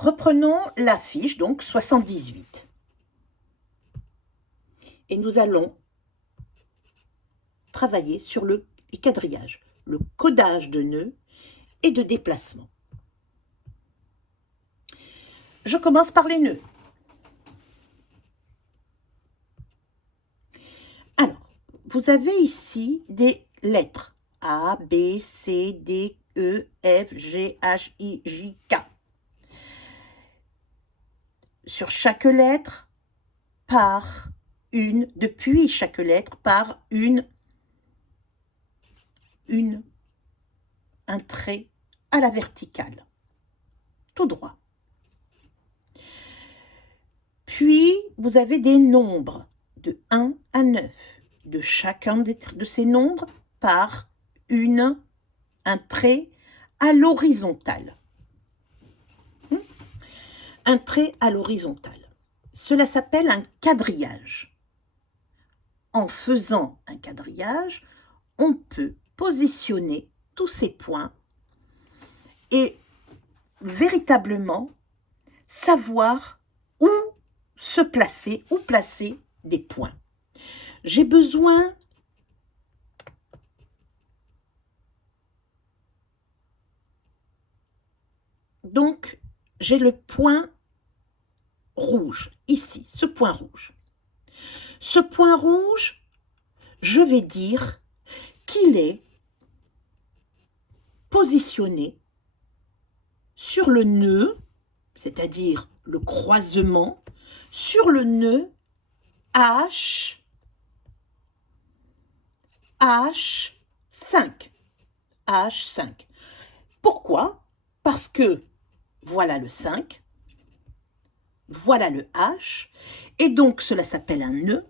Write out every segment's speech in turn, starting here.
Reprenons la fiche, donc 78. Et nous allons travailler sur le quadrillage, le codage de nœuds et de déplacement. Je commence par les nœuds. Alors, vous avez ici des lettres A, B, C, D, E, F, G, H, I, J, K. Sur chaque lettre, depuis chaque lettre, part un trait à la verticale, tout droit. Puis, vous avez des nombres de 1 à 9. De chacun de ces nombres part un trait à l'horizontale. Un trait à l'horizontale. Cela s'appelle un quadrillage. En faisant un quadrillage, on peut positionner tous ces points et véritablement savoir où se placer, où placer des points. J'ai besoin donc, j'ai le point rouge, ici, ce point rouge. Ce point rouge, je vais dire qu'il est positionné sur le nœud, c'est-à-dire le croisement, sur le nœud H5. H5. Pourquoi? Parce que voilà le 5, voilà le H, et donc cela s'appelle un nœud.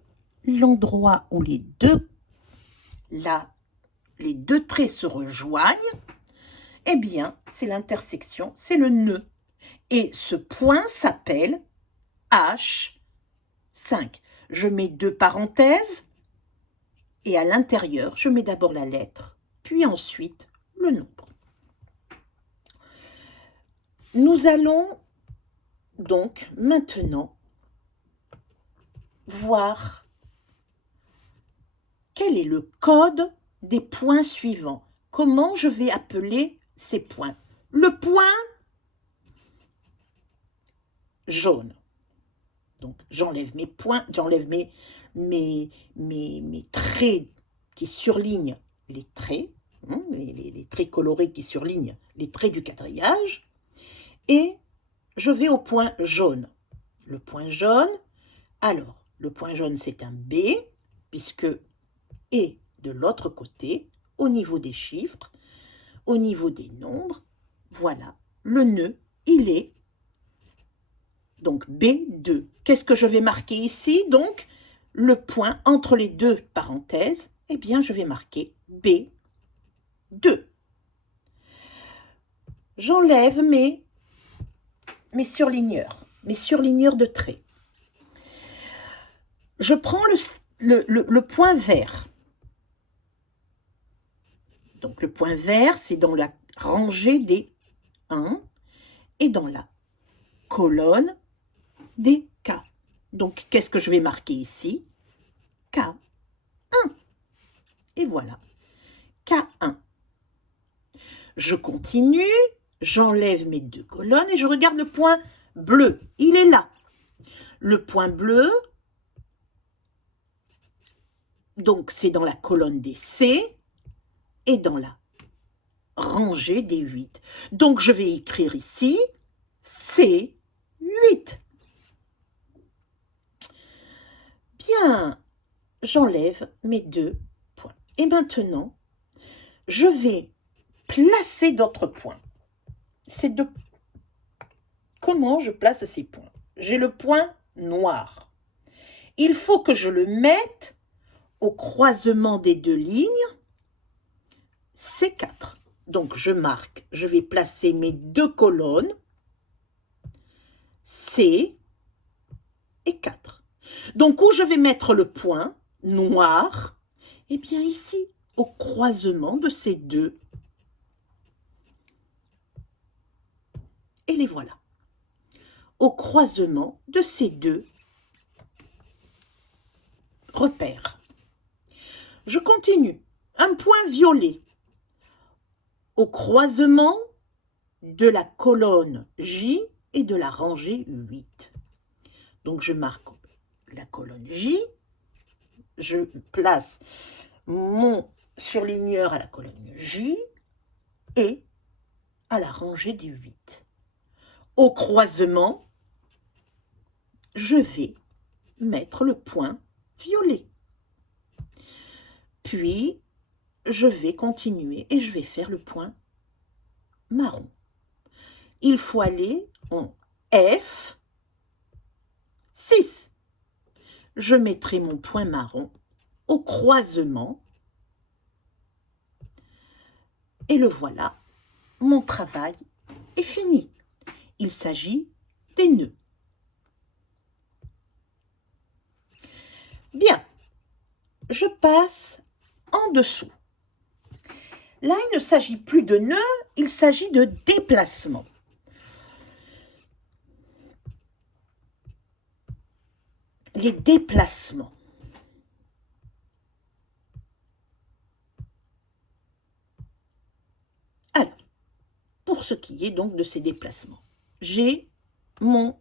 L'endroit où les deux traits se rejoignent, eh bien, c'est l'intersection, c'est le nœud. Et ce point s'appelle H5. Je mets deux parenthèses et à l'intérieur, je mets d'abord la lettre, puis ensuite le nombre. Nous allons donc maintenant voir quel est le code des points suivants. Comment je vais appeler ces points? Le point jaune. Donc j'enlève mes points, j'enlève mes traits qui surlignent les traits, les traits colorés qui surlignent les traits du quadrillage, et je vais au point jaune. Le point jaune, alors le point jaune c'est un B, puisque et de l'autre côté, au niveau des chiffres, au niveau des nombres, voilà, le nœud, il est donc B2. Qu'est-ce que je vais marquer ici? Donc, le point entre les deux parenthèses, eh bien, je vais marquer B2. J'enlève mes surligneurs de traits. Je prends le point vert. Donc, le point vert, c'est dans la rangée des 1 et dans la colonne des K. Donc, qu'est-ce que je vais marquer ici? K1. Et voilà, K1. Je continue, j'enlève mes deux colonnes et je regarde le point bleu. Il est là. Le point bleu, donc c'est dans la colonne des C et dans la rangée des 8. Donc, je vais écrire ici C8. Bien, j'enlève mes deux points. Et maintenant, je vais placer d'autres points. C'est de comment je place ces points. J'ai le point noir. Il faut que je le mette au croisement des deux lignes C4. Donc, je marque, je vais placer mes deux colonnes C et 4. Donc, où je vais mettre le point noir? Eh bien, ici, au croisement de ces deux. Et les voilà. au croisement de ces deux repères. Je continue. Un point violet au croisement de la colonne J et de la rangée 8. Donc je marque la colonne J, je place mon surligneur à la colonne J et à la rangée des 8. Au croisement, je vais mettre le point violet. Puis, je vais continuer et je vais faire le point marron. Il faut aller en F6. Je mettrai mon point marron au croisement. Et le voilà, mon travail est fini. Il s'agit des nœuds. Bien, je passe en dessous. Là, il ne s'agit plus de nœuds, il s'agit de déplacement. Les déplacements. Alors, pour ce qui est donc de ces déplacements, j'ai mon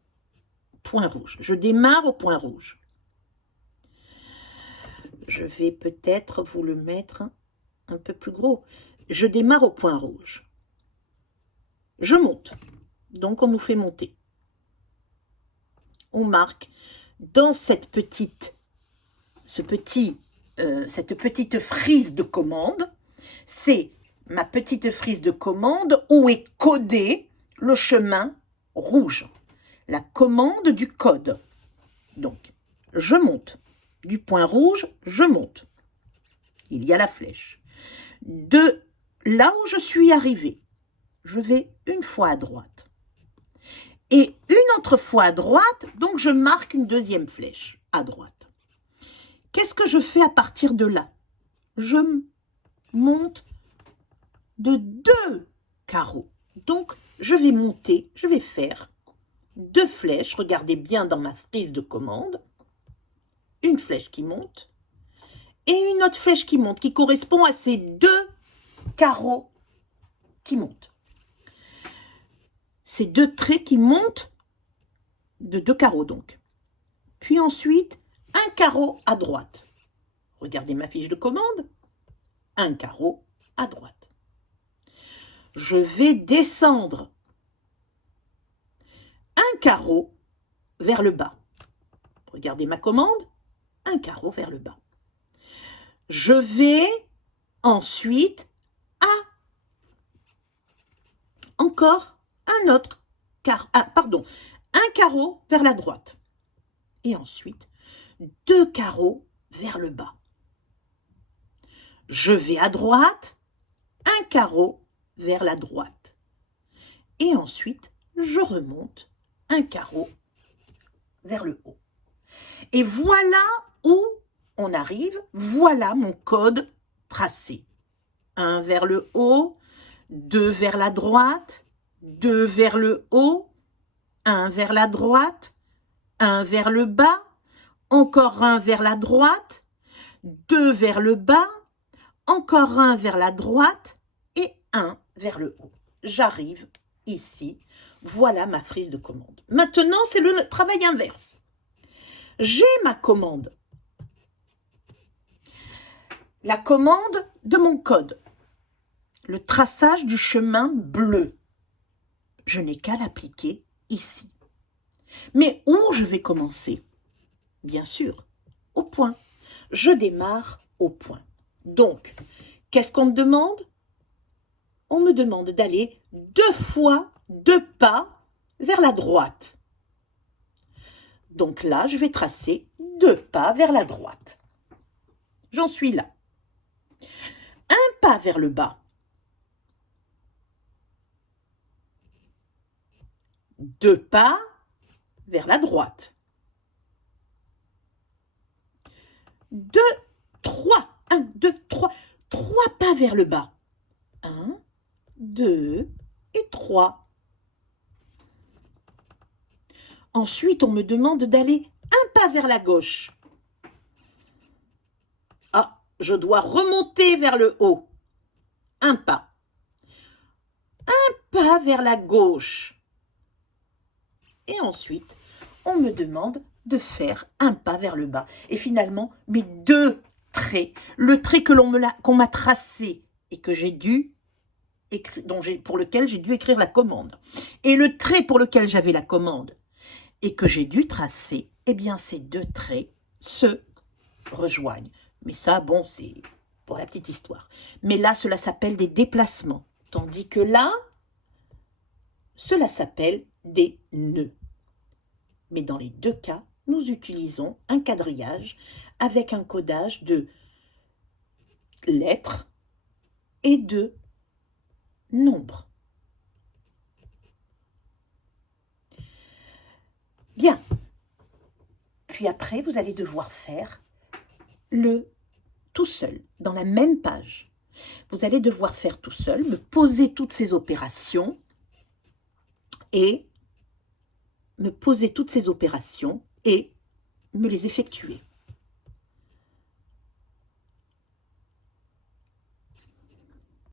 point rouge. Je démarre au point rouge. Je vais peut-être vous le mettre un peu plus gros. Je démarre au point rouge. Je monte. Donc, on nous fait monter. On marque dans cette petite frise de commande. C'est ma petite frise de commande où est codé le chemin rouge. La commande du code. Donc, je monte. Du point rouge, je monte. Il y a la flèche. De là où je suis arrivée, je vais une fois à droite. Et une autre fois à droite, donc je marque une deuxième flèche à droite. Qu'est-ce que je fais à partir de là? Je monte de 2 carreaux. Donc, je vais monter, je vais faire 2 flèches. Regardez bien dans ma frise de commande. Une flèche qui monte et une autre flèche qui monte, qui correspond à ces 2 carreaux qui montent. Ces 2 traits qui montent de 2 carreaux donc. Puis ensuite, un carreau à droite. Regardez ma fiche de commande. Un carreau à droite. Je vais descendre un carreau vers le bas. Regardez ma commande. Un carreau vers le bas. Je vais ensuite encore un autre un carreau vers la droite. Et ensuite, 2 carreaux vers le bas. Je vais à droite, un carreau vers la droite. Et ensuite, je remonte un carreau vers le haut. Et voilà où on arrive, voilà mon code tracé. 1 vers le haut, 2 vers la droite, 2 vers le haut, 1 vers la droite, 1 vers le bas, encore 1 vers la droite, 2 vers le bas, encore 1 vers la droite et 1 vers le haut. J'arrive ici. Voilà ma frise de commande. Maintenant, c'est le travail inverse. J'ai ma commande. La commande de mon code. Le traçage du chemin bleu. Je n'ai qu'à l'appliquer ici. Mais où je vais commencer? Bien sûr, au point. Je démarre au point. Donc, qu'est-ce qu'on me demande? On me demande d'aller 2 fois 2 pas vers la droite. Donc là, je vais tracer 2 pas vers la droite. J'en suis là. Un pas vers le bas. 2 pas vers la droite. 2, 3. 1, 2, 3. 3 pas vers le bas. 1, 2 et 3. Ensuite, on me demande d'aller un pas vers la gauche. Ah, je dois remonter vers le haut. Un pas. Un pas vers la gauche. Et ensuite, on me demande de faire un pas vers le bas. Et finalement, mes deux traits, le trait qu'on m'a tracé et que j'ai dû pour lequel j'ai dû écrire la commande, et le trait pour lequel j'avais la commande et que j'ai dû tracer, eh bien ces deux traits se rejoignent. Mais ça, bon, c'est pour la petite histoire. Mais là, cela s'appelle des déplacements, tandis que là, cela s'appelle des nœuds. Mais dans les deux cas, nous utilisons un quadrillage avec un codage de lettres et de nombres. Bien. Puis après, vous allez devoir faire le tout seul, dans la même page. Vous allez devoir faire tout seul, me poser toutes ces opérations et me les effectuer.